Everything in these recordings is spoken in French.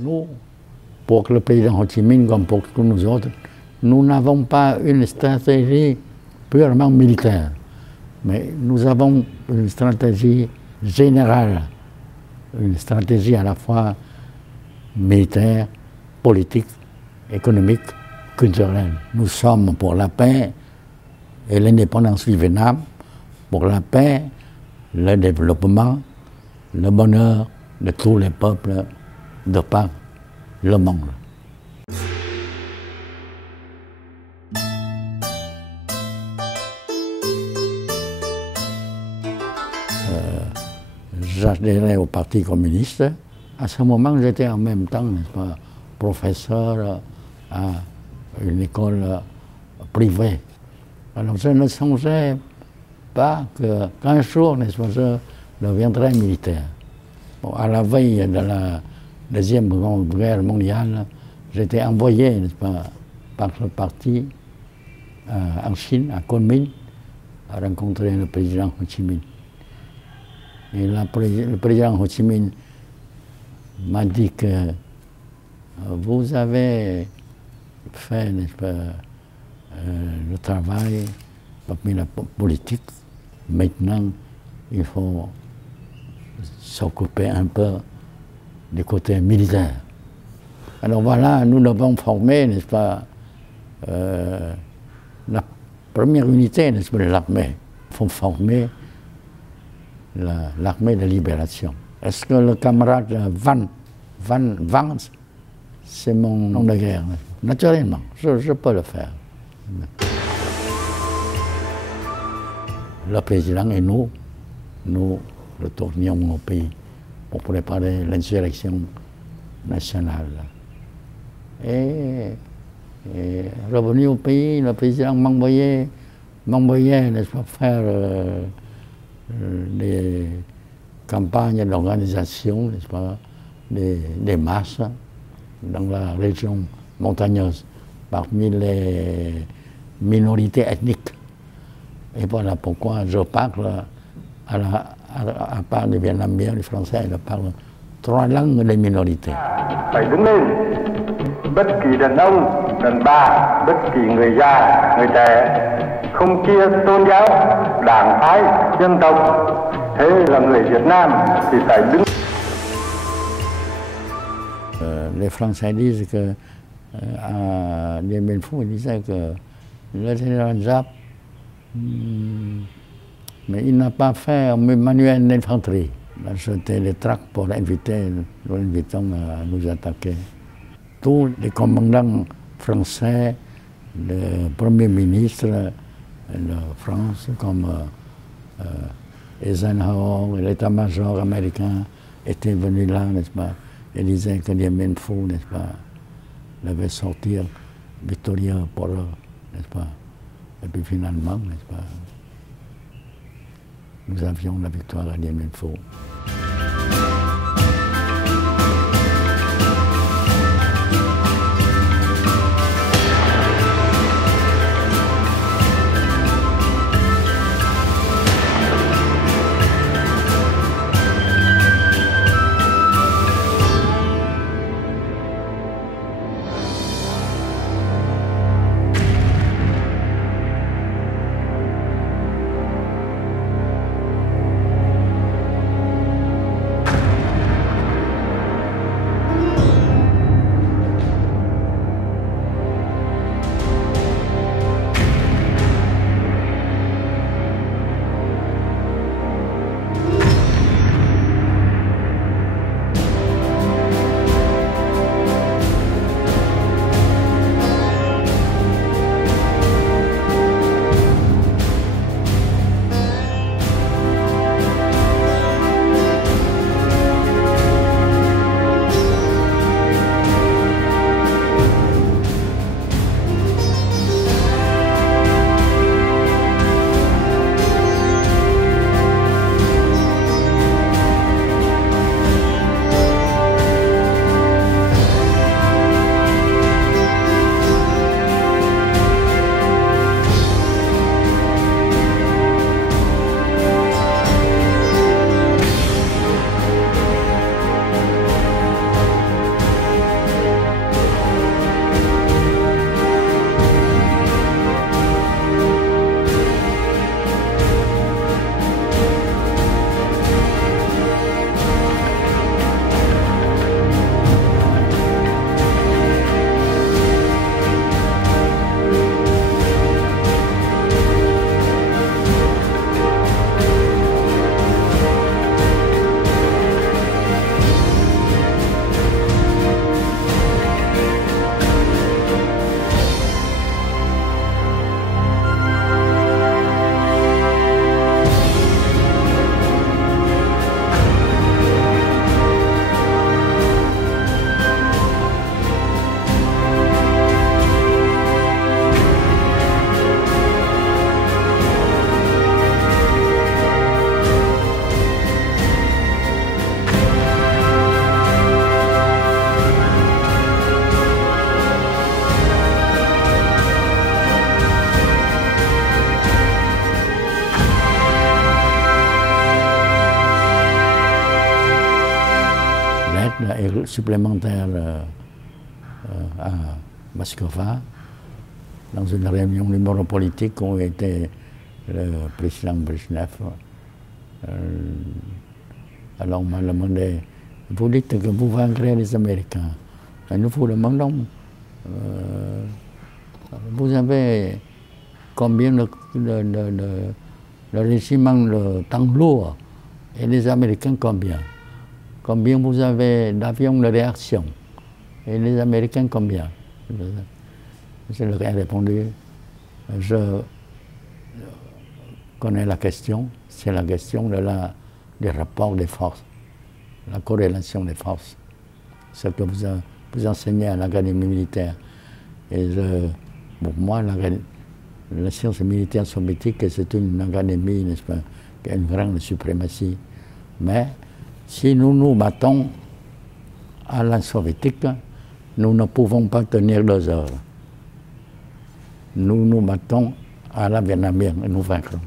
Nous, pour le président Ho Chi Minh comme pour tous nous autres, nous n'avons pas une stratégie purement militaire, mais nous avons une stratégie générale, une stratégie à la fois militaire, politique, économique, culturelle. Nous sommes pour la paix et l'indépendance du Vietnam, pour la paix, le développement, le bonheur de tous les peuples de par le monde. J'adhérais au Parti communiste. À ce moment, j'étais en même temps, n'est-ce pas, professeur à une école privée. Alors je ne songeais pas qu'un jour, n'est-ce pas, je deviendrais militaire. Bon, à la veille de la Deuxième Guerre mondiale, j'étais envoyé, n'est-ce pas, par ce parti en Chine, à Kunming, à rencontrer le président Ho Chi Minh. Et le président Ho Chi Minh m'a dit que vous avez fait, n'est-ce pas, le travail parmi la politique. Maintenant, il faut s'occuper un peu du côté militaire. Alors voilà, nous devons former, n'est-ce pas, la première unité, n'est-ce pas, de l'armée. Il faut former l'armée de libération. Est-ce que le camarade Vance, c'est mon nom de guerre? Naturellement, je peux le faire. Le président et nous retournions au pays pour préparer l'insurrection nationale. Et revenu au pays, le président m'envoyait, n'est-ce pas, faire des campagnes d'organisation, n'est-ce pas, des masses dans la région montagneuse, parmi les minorités ethniques. Et voilà pourquoi je parle, à part du vietnamien, du français, je parle 3 langues des minorités. Phải đứng lên, bất kỳ đàn ông, đàn bà, bất kỳ người già, người trẻ, không chia tôn giáo, đảng phái, dân tộc. Thế là người Việt Nam thì phải đứng. Les Français disent que, à Dien Bien Phu, ils disaient que le général Giap, mais il n'a pas fait un manuel d'infanterie. Il a jeté les tracts pour inviter, nous l'invitons à nous attaquer. Tous les commandants français, le Premier ministre de France, comme Eisenhower, l'état-major américain, étaient venus là, n'est-ce pas, et disaient que Dien Bien Phu, n'est-ce pas, devait sortir victorieux pour eux, n'est-ce pas. Et puis finalement, n'est-ce pas, nous avions la victoire à Dien Bien Phu. supplémentaire à Moscova, dans une réunion du bureau politique où était le président Brezhnev. Alors on m'a demandé, vous dites que vous vaincrez les Américains. Et nous vous demandons, vous avez combien de régiments de tanks lourds et les Américains combien? Combien vous avez d'avions de réaction et les Américains combien? Je leur ai répondu, je connais la question, c'est la question du rapport des forces, la corrélation des forces, ce que vous enseignez à l'Académie militaire. Et pour moi, la science militaire soviétique, c'est une académie, n'est-ce pas, qui a une grande suprématie. Mais si nous nous battons à la soviétique, nous ne pouvons pas tenir 2 heures. Nous nous battons à la vietnamienne et nous vaincrons.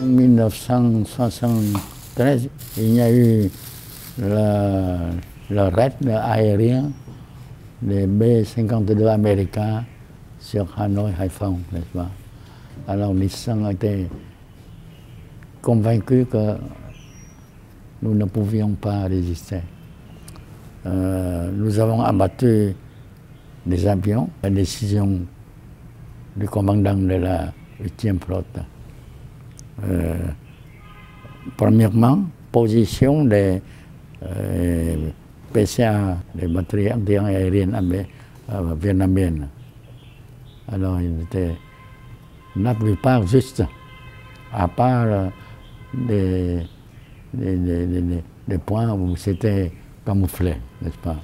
En 1973, il y a eu le raid aérien des B-52 américains sur Hanoï, Haiphong, n'est-ce pas? Alors Nissan était convaincu que nous ne pouvions pas résister. Nous avons abattu des avions, la décision du commandant de la 8e flotte. Premièrement, position des PCA, des batteries anti-aériennes vietnamiennes. Alors, il était la plupart juste, à part des points où c'était camouflé, n'est-ce pas?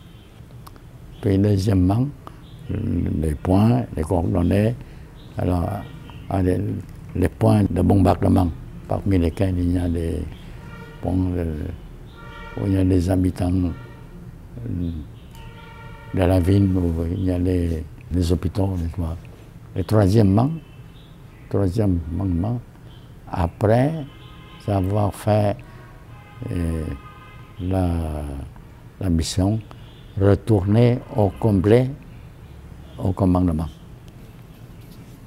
Puis deuxièmement, les points, les coordonnées, alors les points de bombardement, parmi lesquels il y a des points où il y a des habitants de la ville, où il y a les hôpitaux, n'est-ce pas? Et troisièmement, après avoir fait la mission, retourner au complet au commandement.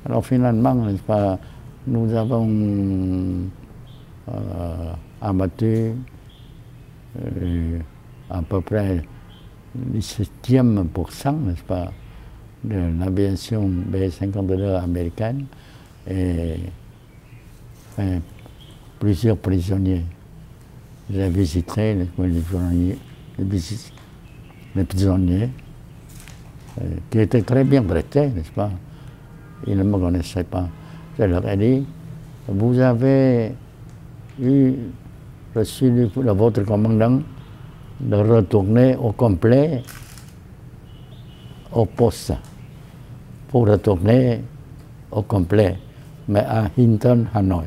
Alors finalement, n'est-ce pas, nous avons abattu à peu près 17%, n'est-ce pas, de l'aviation B-52 américaine et fait plusieurs prisonniers. J'ai visité les prisonniers qui étaient très bien traités, n'est-ce pas? Ils ne me connaissaient pas. Je leur ai dit, vous avez reçu de votre commandant de retourner au complet au poste, pour retourner au complet, mais à Hinton, Hanoï.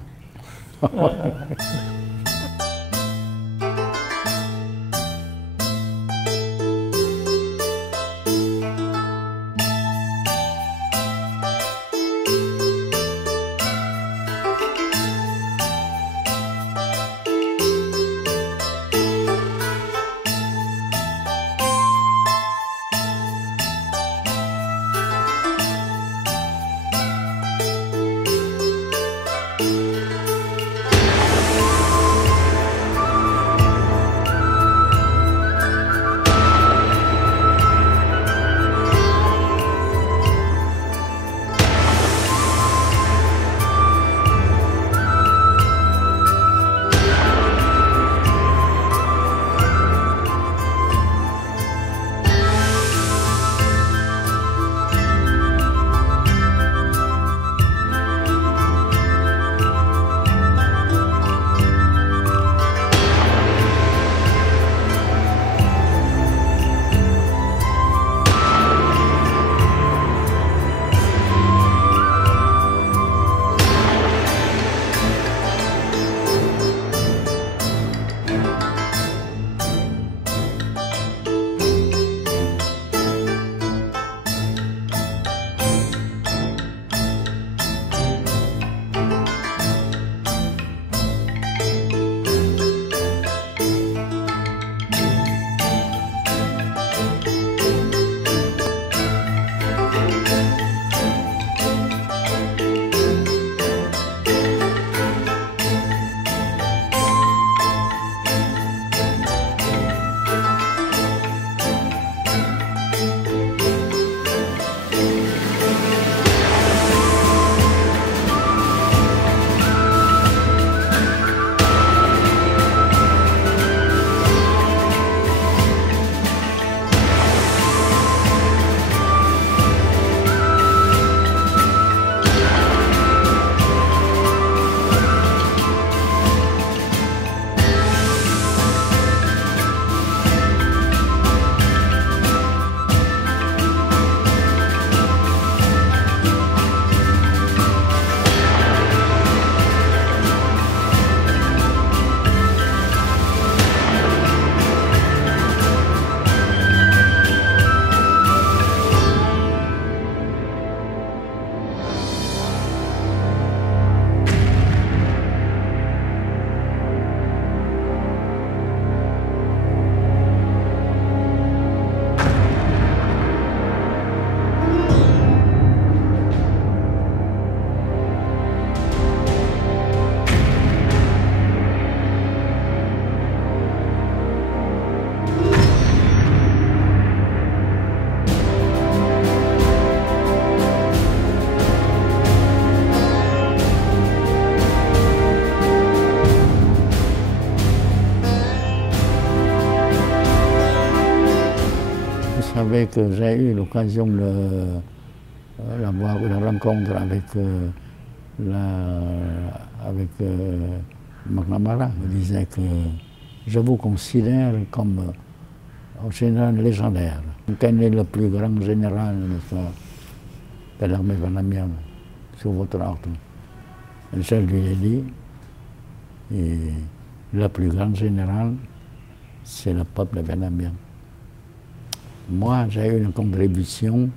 savez que j'ai eu l'occasion de l'avoir une rencontre avec McNamara. Il disait que je vous considère comme un général légendaire. Quel est le plus grand général de l'armée vietnamienne sur votre ordre? Et je lui ai dit, et le plus grand général, c'est le peuple vietnamien. Moi, j'ai eu une contribution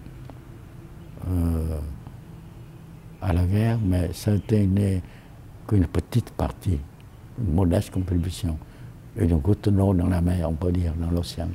à la guerre, mais c'était qu'une petite partie, une modeste contribution. Une goutte d'eau dans la mer, on peut dire, dans l'océan.